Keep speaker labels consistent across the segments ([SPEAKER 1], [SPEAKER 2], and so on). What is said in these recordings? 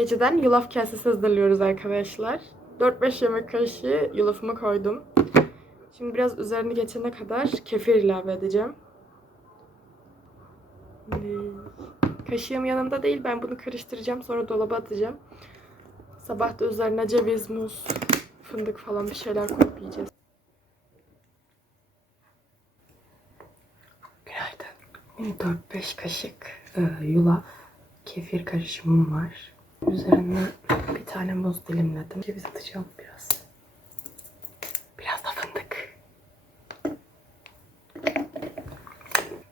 [SPEAKER 1] Geceden yulaf kasesi hazırlıyoruz arkadaşlar. 4-5 yemek kaşığı yulafımı koydum. Şimdi biraz üzerini geçene kadar kefir ilave edeceğim. Kaşığım yanımda değil. Ben bunu karıştıracağım. Sonra dolaba atacağım. Sabah da üzerine ceviz, muz, fındık falan bir şeyler koyup yiyeceğiz. Günaydın. 4-5 kaşık e, yulaf, kefir karışımım var. Üzerine bir tane muz dilimledim. Ceviz atacağım biraz. Biraz da fındık.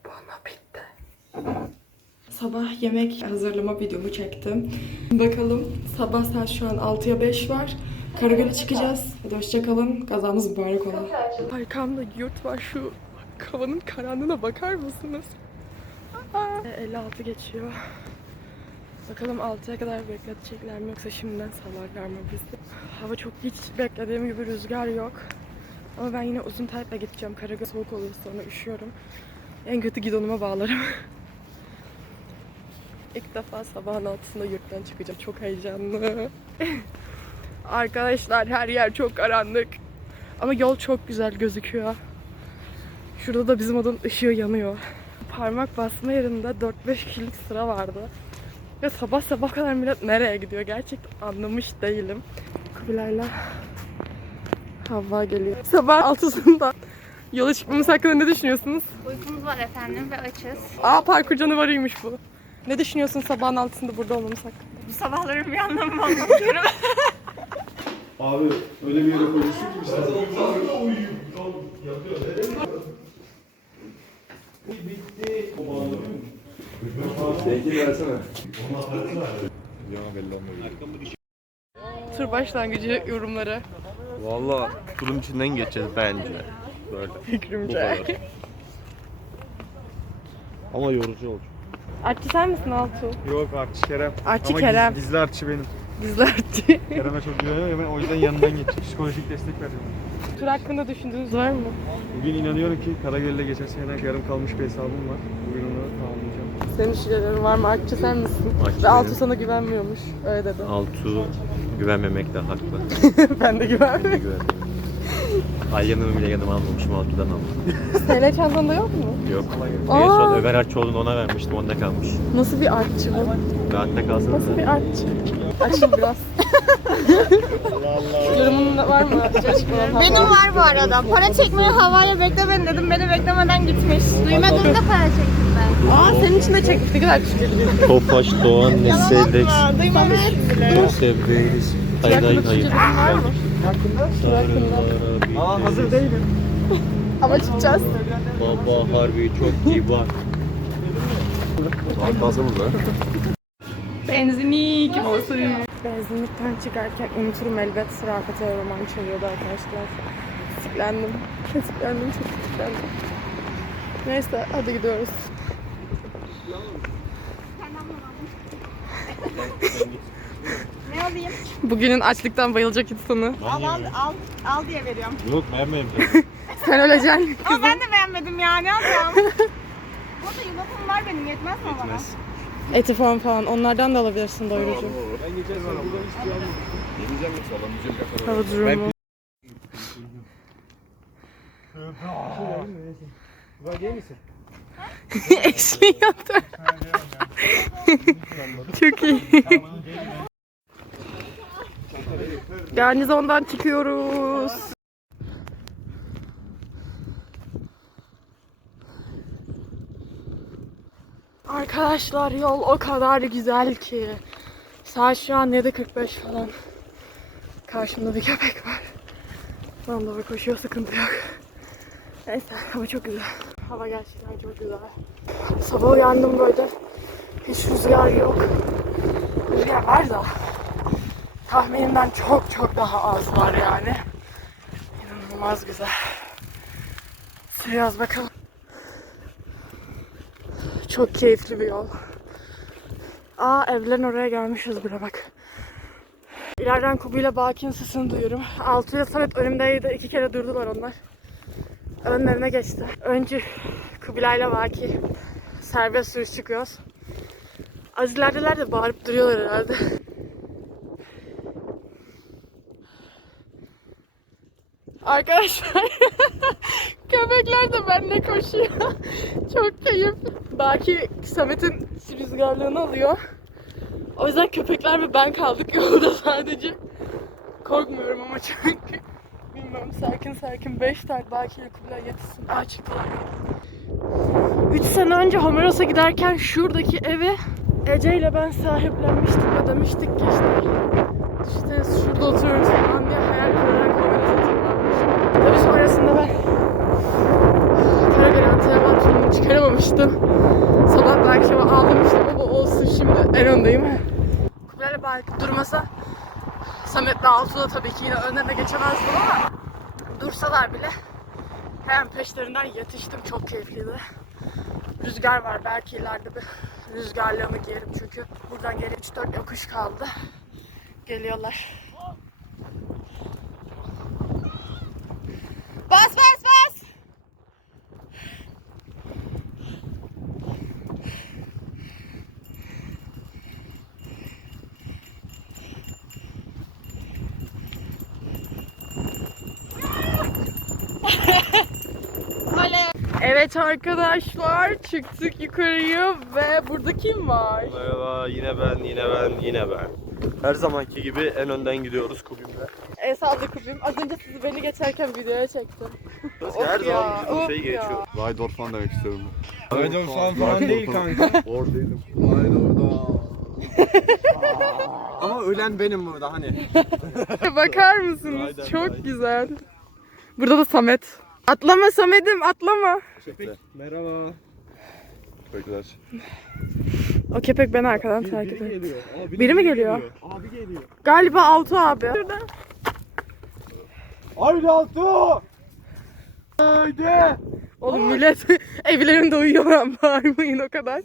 [SPEAKER 1] Bon appetit. Sabah yemek hazırlama videomu çektim. Bakalım sabah saat şu an 6'ya 5 var. Karagöl'e çıkacağız. Hadi hoşçakalın. Kazamız mübarek olsun. Arkamda yurt var. Şu havanın karanlığına bakar mısınız? Aa, 56 geçiyor. Bakalım 6'ya kadar bekletecekler mi yoksa şimdiden salarlar mı bizi? Hava çok hiç beklediğim gibi rüzgar yok. Ama ben yine uzun taytla gideceğim. Karagöl soğuk olur sonra üşüyorum. En kötü gidonuma bağlarım. İlk defa sabahın altısında yurttan çıkacağım. Çok heyecanlı. Arkadaşlar her yer çok karanlık. Ama yol çok güzel gözüküyor. Şurada da bizim odanın ışığı yanıyor. Parmak basma yerinde 4-5 kişilik sıra vardı. Ve sabah sabah kadar millet nereye gidiyor gerçekten anlamış değilim. Kubilay'la Havva geliyor. Sabah altısında yola çıkmamız hakkında ne düşünüyorsunuz?
[SPEAKER 2] Uykumuz var efendim ve açız.
[SPEAKER 1] Aa parkur canavarıymış bu. Ne düşünüyorsun sabahın altısında burada olmamız hakkında?
[SPEAKER 2] Bu sabahların bir anlamı anlatıyorum.
[SPEAKER 3] Abi öyle bir yere koyuyorsun ki işte. Versene.
[SPEAKER 1] Tur başlangıcı yorumları
[SPEAKER 4] Valla turun içinden geçeceğiz bence. Böyle. Bu
[SPEAKER 1] fikrimce.
[SPEAKER 4] kadar. Ama yorucu olacak.
[SPEAKER 1] Artçı sen misin Altuğ?
[SPEAKER 5] Yok Artçı Kerem.
[SPEAKER 1] Artçı
[SPEAKER 5] Ama
[SPEAKER 1] Kerem.
[SPEAKER 5] Giz, gizli Artçı benim.
[SPEAKER 1] Bizler Artçı.
[SPEAKER 5] Kerem'e çok güveniyorum. O yüzden yanından geçeceğim. Psikolojik destek veriyorum.
[SPEAKER 1] Tur hakkında düşündüğünüz var mı?
[SPEAKER 5] Bugün inanıyorum ki Karagöl'de geçen seneden yarım kalmış bir hesabım var. Bugün onu.
[SPEAKER 1] Senin düşüncelerin var mı? Artçı sen misin?
[SPEAKER 4] Artçı
[SPEAKER 1] Ve
[SPEAKER 4] benim.
[SPEAKER 1] sana güvenmiyormuş. Öyle dedi.
[SPEAKER 4] Altu güvenmemekle haklı.
[SPEAKER 1] ben de
[SPEAKER 4] Ben
[SPEAKER 1] güvenmiyorum.
[SPEAKER 4] de güvenmiyorum. Alyan'ımı bile yanıma almamışım Altu'dan aldım.
[SPEAKER 1] TL çantanda yok mu?
[SPEAKER 4] Yok. En
[SPEAKER 1] Aa!
[SPEAKER 4] son Ömer Arçoğlu'nu ona vermiştim onda kalmış.
[SPEAKER 1] Nasıl bir artçı bu?
[SPEAKER 4] Rahatta kalsana.
[SPEAKER 1] Nasıl bir artçı? Açın biraz. Yorumun da var mı?
[SPEAKER 2] Benim var bu arada. Para çekmeyi havaya beklemeyin dedim. Beni beklemeden gitmiş. Duymadığımda para çektim ben.
[SPEAKER 1] Aa senin için de çekmiş. Ne kadar küçük.
[SPEAKER 4] Tofaş, Doğan, Neselek,
[SPEAKER 2] Duymamış.
[SPEAKER 4] Sevdeyiz. Hayır hayır hayır.
[SPEAKER 1] var mı?
[SPEAKER 5] Aa hazır değilim.
[SPEAKER 1] Ama çıkacağız.
[SPEAKER 4] Baba harbi çok iyi var.
[SPEAKER 3] Fazla burada.
[SPEAKER 1] Benzinlik olsun. Benzinlikten çıkarken unuturum elbet sıra arkada roman çalıyordu arkadaşlar. Siklendim. Siklendim çok siklendim. Neyse hadi gidiyoruz.
[SPEAKER 2] Ne alayım?
[SPEAKER 1] Bugünün açlıktan bayılacak insanı.
[SPEAKER 2] Al al al, al diye veriyorum.
[SPEAKER 4] Yok beğenmedim.
[SPEAKER 1] Sen öleceksin.
[SPEAKER 2] Ama ben de beğenmedim ya. Ne alacağım? Burada yulafım var benim. Yetmez mi bana?
[SPEAKER 1] Eti falan falan onlardan da alabilirsin doyurucu.
[SPEAKER 3] Ben geçen sene buradan hiçbir şey almadım. Yeneceğim yoksa alamayacağım yakaladım.
[SPEAKER 1] Hava durumu.
[SPEAKER 5] Bak iyi misin?
[SPEAKER 1] Yaptı. Çok iyi. Garnizondan çıkıyoruz. Arkadaşlar yol o kadar güzel ki. Saat şu an 7.45 falan. Karşımda bir köpek var. Bana doğru koşuyor sıkıntı yok. Neyse hava çok güzel. Hava gerçekten çok güzel. Sabah uyandım böyle. Hiç rüzgar yok. Rüzgar var da tahminimden çok çok daha az var yani. İnanılmaz güzel. Sürüyoruz bakalım. Çok keyifli bir yol. Aa evlerin oraya gelmişiz bile bak. İleriden Kubi ile Baki'nin sesini duyuyorum. Altı ile Samet önümdeydi. İki kere durdular onlar önlerine geçti. Öncü Kıbilayla Vaki serbest sürüş çıkıyoruz. Azilerdeler de bağırıp duruyorlar herhalde. Arkadaşlar köpekler de benimle koşuyor. Çok keyif. Belki Samet'in rüzgarlığını alıyor. O yüzden köpekler ve ben kaldık yolda sadece. Korkmuyorum ama çünkü bilmiyorum sakin sakin 5 tane belki Yakup'la yetişsin. Aa çıktılar. 3 sene önce Homeros'a giderken şuradaki evi Ece ile ben sahiplenmiştik ve demiştik ki işte işte şurada oturuyoruz falan diye hayal kurarak Homeros'a tırmanmıştık. Tabii sonrasında ben Karagöl antrenman filmini çıkaramamıştım. Sabah akşama ağlamıştım ama olsun şimdi en öndeyim. Kubilay belki durmasa Samet'le Altuğ da tabii ki yine önlerine geçemezdim ama dursalar bile hemen peşlerinden yetiştim. Çok keyifliydi. Rüzgar var. Belki ileride bir rüzgarlığımı giyerim çünkü buradan geri 3-4 yokuş kaldı. Geliyorlar. Evet arkadaşlar çıktık yukarıya ve burada kim var?
[SPEAKER 4] Merhaba yine ben yine ben yine ben. Her zamanki gibi en önden gidiyoruz kubimle.
[SPEAKER 1] Esad Kubim. Az önce sizi beni geçerken videoya çektim.
[SPEAKER 4] Her zaman bizim şey geçiyor.
[SPEAKER 3] Vaydor falan demek istiyorum.
[SPEAKER 5] Vaydor falan falan değil kanka.
[SPEAKER 3] Or değilim. Vaydor'da.
[SPEAKER 5] Ama ölen benim burada hani.
[SPEAKER 1] Bakar mısınız?
[SPEAKER 4] Aynen,
[SPEAKER 1] Çok
[SPEAKER 4] aynen.
[SPEAKER 1] güzel. Burada da Samet. Atlama Samet'im atlama.
[SPEAKER 5] Merhaba.
[SPEAKER 3] Bekler.
[SPEAKER 1] O köpek beni arkadan takip ediyor.
[SPEAKER 5] geliyor. Aa,
[SPEAKER 1] Biri mi geliyor?
[SPEAKER 5] Abi geliyor.
[SPEAKER 1] Galiba Altu abi. Şurada.
[SPEAKER 5] Haydi Altu! Haydi!
[SPEAKER 1] Oğlum millet evlerinde uyuyorlar bağırmayın o kadar.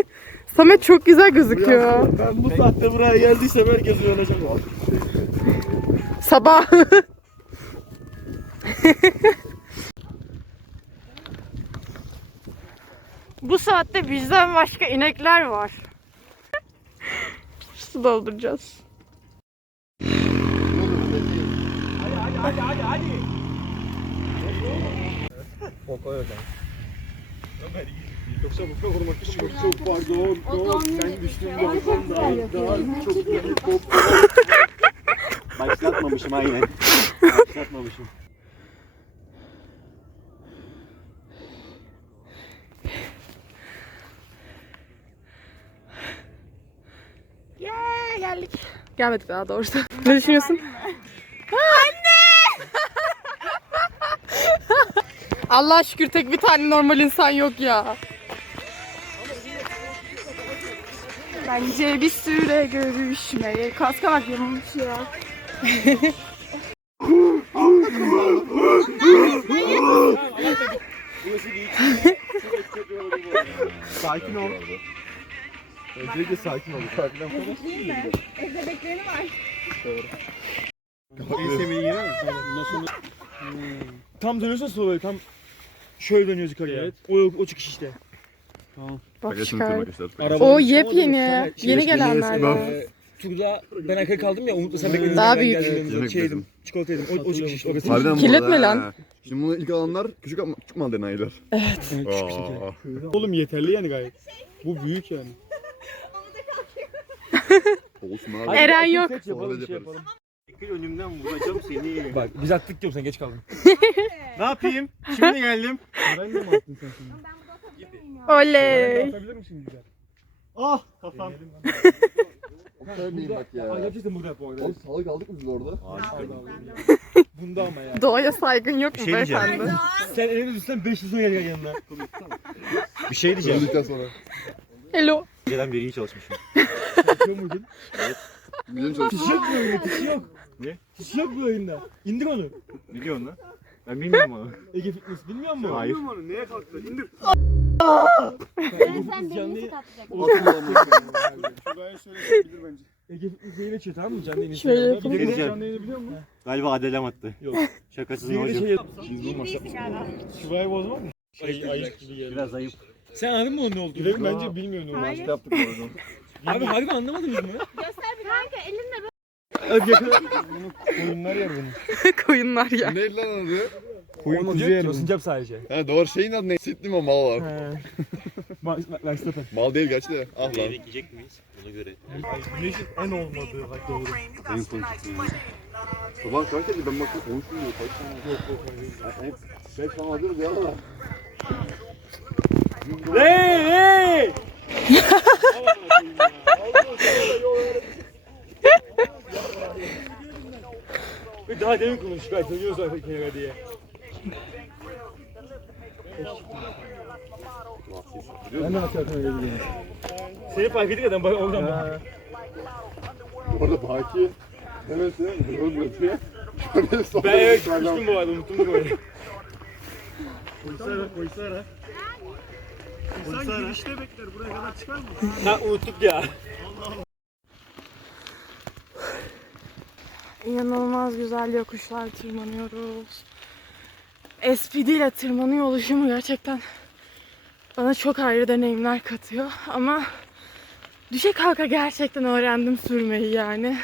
[SPEAKER 1] Samet çok güzel gözüküyor.
[SPEAKER 4] Ben bu saatte buraya geldiysem herkes uyanacak.
[SPEAKER 1] Sabah. Bu saatte bizden başka inekler var. Su dolduracağız.
[SPEAKER 5] Yoksa bu kadar vurmak için çok çok pardon. Ben düştüm yoldan daha daha çok büyük top.
[SPEAKER 4] Başlatmamışım aynen. Başlatmamışım.
[SPEAKER 1] Geldik. Gelmedik daha doğrusu. ne düşünüyorsun? Anne! Allah şükür tek bir tane normal insan yok ya. Bence bir süre görüşmeye. Kaska bak yamulmuş ya.
[SPEAKER 5] Sakin ol. Öncelikle sakin ol. Sakin ol. Ensemeyi yine mi? Nasıl? Tam dönüyorsun sola böyle tam şöyle dönüyoruz yukarıya. Evet. O, o çıkış işte.
[SPEAKER 1] Bak çıkar.
[SPEAKER 3] arkadaşlar.
[SPEAKER 5] Araba-
[SPEAKER 1] O yepyeni. Yeni gelenler.
[SPEAKER 5] Turda ben arkaya kaldım ya Umut'la sen bekledin.
[SPEAKER 1] Daha büyük.
[SPEAKER 3] Yemek
[SPEAKER 5] Şey yedim. Çikolata yedim. O, o çıkış işte. Orası.
[SPEAKER 3] Harbiden
[SPEAKER 1] Kilit mi lan?
[SPEAKER 3] Şimdi bunu ilk alanlar küçük ama küçük mal denayiler.
[SPEAKER 5] Evet. Oğlum yeterli yani gayet. Bu büyük yani.
[SPEAKER 3] Olsun abi.
[SPEAKER 1] Eren yok.
[SPEAKER 3] Yapalım, bir şey yapalım.
[SPEAKER 4] Önümden vuracağım seni.
[SPEAKER 5] Bak biz attık diyorum sen geç kaldın.
[SPEAKER 4] ne yapayım? Şimdi geldim.
[SPEAKER 5] Ben de mi attın sen şimdi?
[SPEAKER 1] Oley.
[SPEAKER 5] Atabilir misin güzel?
[SPEAKER 4] Ah kafam.
[SPEAKER 3] Söyleyeyim bak ya.
[SPEAKER 5] Burada yap bu arada.
[SPEAKER 3] Oğlum sağlık aldık mı biz orada?
[SPEAKER 5] Bunda ama ya.
[SPEAKER 1] Doğaya saygın yok mu
[SPEAKER 4] şey
[SPEAKER 1] beyefendi?
[SPEAKER 5] Sen elini üstten 500 lira gel yanına.
[SPEAKER 4] Bir şey diyeceğim.
[SPEAKER 3] Öldükten sonra.
[SPEAKER 1] Hello.
[SPEAKER 4] Geceden beri iyi çalışmışım.
[SPEAKER 5] Yapıyor muydun?
[SPEAKER 3] Milyon çalışıyor.
[SPEAKER 5] Tişi yok bu oyunda, tişi yok.
[SPEAKER 4] Ne?
[SPEAKER 5] Tişi yok bu oyunda. İndir onu.
[SPEAKER 4] Biliyorsun lan. Ben bilmiyorum onu.
[SPEAKER 5] Ege Fitness bilmiyor musun?
[SPEAKER 4] Hayır.
[SPEAKER 5] onu. Neye kalktı? İndir.
[SPEAKER 2] Sen birini katacak.
[SPEAKER 3] Atın adamı.
[SPEAKER 5] Şuraya söylesen bilir bence. Ege Fitness yayın açıyor tamam mı? Canlı yayın
[SPEAKER 1] Şöyle
[SPEAKER 5] Instagram'da.
[SPEAKER 1] yapalım.
[SPEAKER 5] Bir de canlı yayını biliyor musun?
[SPEAKER 4] Galiba Adem attı.
[SPEAKER 5] Yok.
[SPEAKER 4] Şakasız
[SPEAKER 5] de
[SPEAKER 4] hocam.
[SPEAKER 5] şey. Şurayı bozmaz mı? Ay, ayıp gibi geldi.
[SPEAKER 4] Biraz ayıp.
[SPEAKER 5] Sen anladın mı onun ne olduğunu? Güven bence bilmiyor ne olduğunu.
[SPEAKER 3] Başta yaptık bu arada.
[SPEAKER 5] Abi harbi anlamadınız mı?
[SPEAKER 2] Göster bir kanka elinle
[SPEAKER 5] Hadi yakala. Bunu koyunlar yer bunu.
[SPEAKER 1] Koyunlar ya.
[SPEAKER 3] Ne lan adı?
[SPEAKER 5] Koyun kuzu yer. Sincap sadece.
[SPEAKER 3] Ha doğru şeyin adı ne? Sitli mi mal var?
[SPEAKER 5] He. Verstappen.
[SPEAKER 3] Mal değil gerçi de. Ah lan.
[SPEAKER 4] yiyecek miyiz? Ona göre.
[SPEAKER 5] Güneşin en olmadığı bak doğru.
[SPEAKER 3] En son Sabah kaç dedi ben bakıp konuşmuyor. Kaç tane? Yok yok. Hep beş tane alırız ya.
[SPEAKER 5] Hey hey! Bir daha demin konuştuk ben tanıyoruz artık kenara diye. Ben de hatırladım öyle bir Seni fark ettik adam oradan bak.
[SPEAKER 3] Bu arada Baki. Şöyle sonra
[SPEAKER 5] Ben evet düştüm bu arada unuttum bu arada. Polisi ara, polisi ara. İnsan girişte bekler, buraya kadar çıkar mı? Ha unuttuk ya.
[SPEAKER 1] İnanılmaz güzel yokuşlar tırmanıyoruz. SPD ile tırmanıyor oluşumu gerçekten bana çok ayrı deneyimler katıyor. Ama düşe kalka gerçekten öğrendim sürmeyi yani.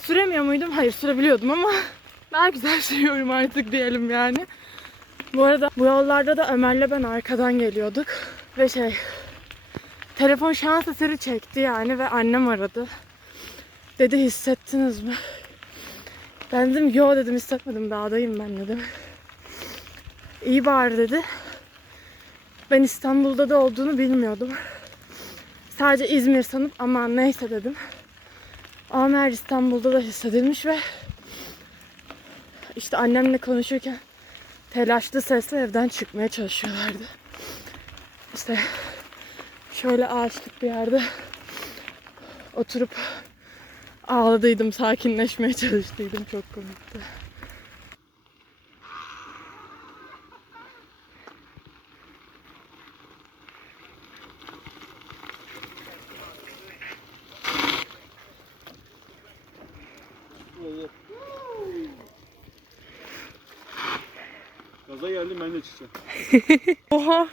[SPEAKER 1] Süremiyor muydum? Hayır sürebiliyordum ama daha güzel sürüyorum artık diyelim yani. Bu arada bu yollarda da Ömer'le ben arkadan geliyorduk. Ve şey telefon şans eseri çekti yani ve annem aradı. Dedi hissettiniz mi? Ben dedim yo dedim hissetmedim dağdayım ben dedim. İyi bari dedi. Ben İstanbul'da da olduğunu bilmiyordum. Sadece İzmir sanıp aman neyse dedim. Ama İstanbul'da da hissedilmiş ve işte annemle konuşurken telaşlı sesle evden çıkmaya çalışıyorlardı. İşte şöyle ağaçlık bir yerde oturup ağladıydım, sakinleşmeye çalıştıydım. Çok komikti.
[SPEAKER 5] Gaza geldim ben de çıkacağım.
[SPEAKER 1] Oha!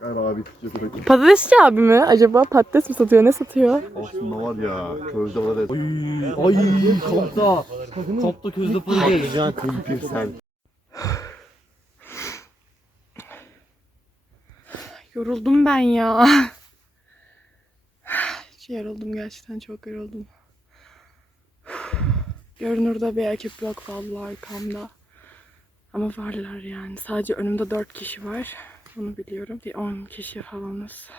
[SPEAKER 3] Galiba abi tutuyor.
[SPEAKER 1] Patatesçi abi mi? Acaba patates mi satıyor? Ne satıyor?
[SPEAKER 3] Aslında var ya közde var et.
[SPEAKER 4] Ay kampta. Kampta közde pırı geleceksin.
[SPEAKER 3] Kumpir sen.
[SPEAKER 1] Yoruldum ben ya. Hiç yoruldum gerçekten çok yoruldum. Görünürde bir ekip yok vallahi arkamda. Ama varlar yani. Sadece önümde 4 kişi var. Onu biliyorum. Bir 10 kişi falanız.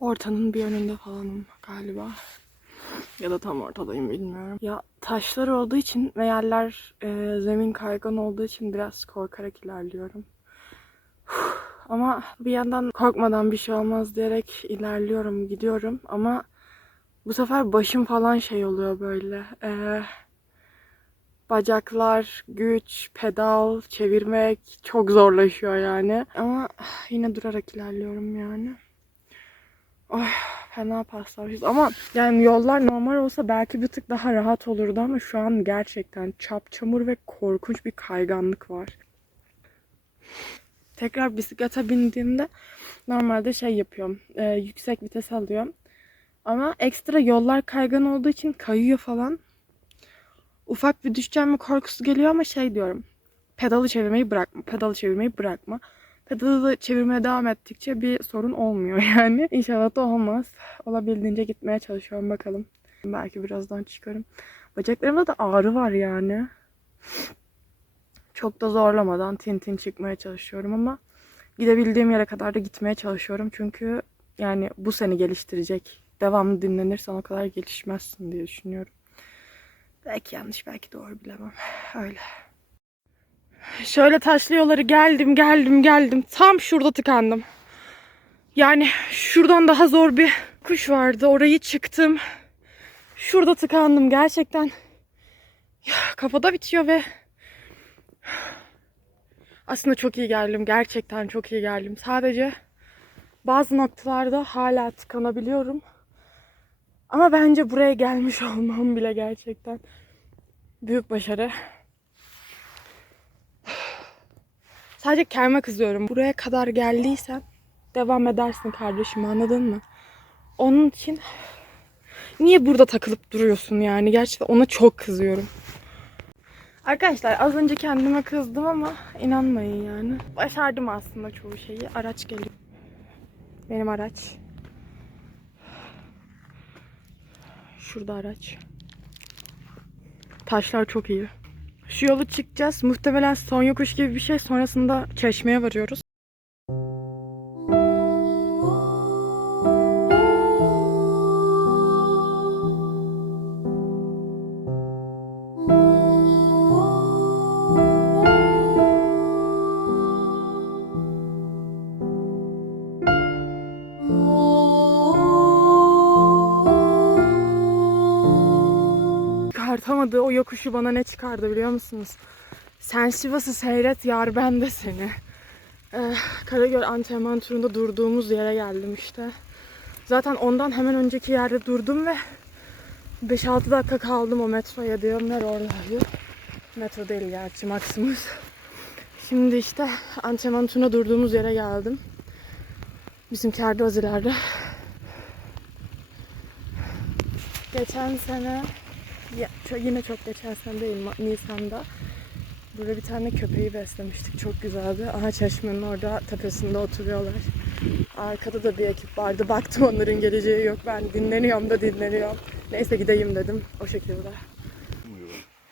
[SPEAKER 1] Ortanın bir önünde falanım galiba. Ya da tam ortadayım bilmiyorum. Ya taşlar olduğu için ve yerler e, zemin kaygan olduğu için biraz korkarak ilerliyorum. Ama bir yandan korkmadan bir şey olmaz diyerek ilerliyorum, gidiyorum. Ama bu sefer başım falan şey oluyor böyle. E, bacaklar, güç, pedal, çevirmek çok zorlaşıyor yani. Ama yine durarak ilerliyorum yani. Oy, fena paslamışız ama yani yollar normal olsa belki bir tık daha rahat olurdu ama şu an gerçekten çap çamur ve korkunç bir kayganlık var. Tekrar bisiklete bindiğimde normalde şey yapıyorum. e, yüksek vites alıyorum. Ama ekstra yollar kaygan olduğu için kayıyor falan. Ufak bir düşeceğim mi korkusu geliyor ama şey diyorum. Pedalı çevirmeyi bırakma. Pedalı çevirmeyi bırakma. Pedalı çevirmeye devam ettikçe bir sorun olmuyor yani. İnşallah da olmaz. Olabildiğince gitmeye çalışıyorum bakalım. Belki birazdan çıkarım. Bacaklarımda da ağrı var yani. Çok da zorlamadan tin tin çıkmaya çalışıyorum ama gidebildiğim yere kadar da gitmeye çalışıyorum. Çünkü yani bu seni geliştirecek. Devamlı dinlenirsen o kadar gelişmezsin diye düşünüyorum. Belki yanlış, belki doğru bilemem. Öyle. Şöyle taşlı yolları geldim, geldim, geldim. Tam şurada tıkandım. Yani şuradan daha zor bir kuş vardı. Orayı çıktım. Şurada tıkandım gerçekten. Ya, kafada bitiyor ve aslında çok iyi geldim. Gerçekten çok iyi geldim. Sadece bazı noktalarda hala tıkanabiliyorum. Ama bence buraya gelmiş olmam bile gerçekten büyük başarı. Sadece kendime kızıyorum. Buraya kadar geldiysen devam edersin kardeşim anladın mı? Onun için niye burada takılıp duruyorsun yani? Gerçekten ona çok kızıyorum. Arkadaşlar az önce kendime kızdım ama inanmayın yani. Başardım aslında çoğu şeyi. Araç geliyor. Benim araç. Şurada araç. Taşlar çok iyi. Şu yolu çıkacağız. Muhtemelen son yokuş gibi bir şey. Sonrasında çeşmeye varıyoruz. Yokuşu bana ne çıkardı biliyor musunuz? Sen Sivas'ı seyret yar ben de seni. Ee, Karagöl antrenman turunda durduğumuz yere geldim işte. Zaten ondan hemen önceki yerde durdum ve 5-6 dakika kaldım o metroya diyorum ner oradaydı. Metro değil gerçi Maximus. Şimdi işte antrenman turuna durduğumuz yere geldim. Bizimkiler de az ileride. Geçen sene ya, yine çok geçen sene değil Nisan'da burada bir tane köpeği beslemiştik. Çok güzeldi. Aha çeşmenin orada tepesinde oturuyorlar. Arkada da bir ekip vardı. Baktım onların geleceği yok. Ben dinleniyorum da dinleniyorum. Neyse gideyim dedim. O şekilde.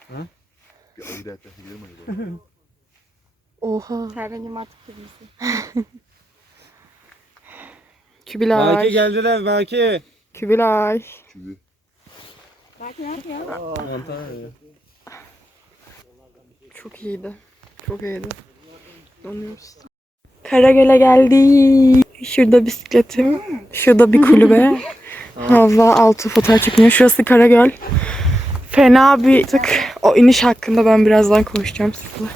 [SPEAKER 3] Ha? Bir ayı da etrafı gidelim acaba.
[SPEAKER 1] Oha.
[SPEAKER 2] Serbenim artık kırmızı.
[SPEAKER 1] Kübilay.
[SPEAKER 5] Belki geldiler belki.
[SPEAKER 1] Kübilay.
[SPEAKER 3] Çünkü
[SPEAKER 2] Nerede ya?
[SPEAKER 1] Çok iyiydi. Çok iyiydi. Donuyoruz. Karagöl'e geldik. Şurada bisikletim. Şurada bir kulübe. Hava altı fotoğraf çekiniyor. Şurası Karagöl. Fena bir tık. O iniş hakkında ben birazdan konuşacağım sizinle.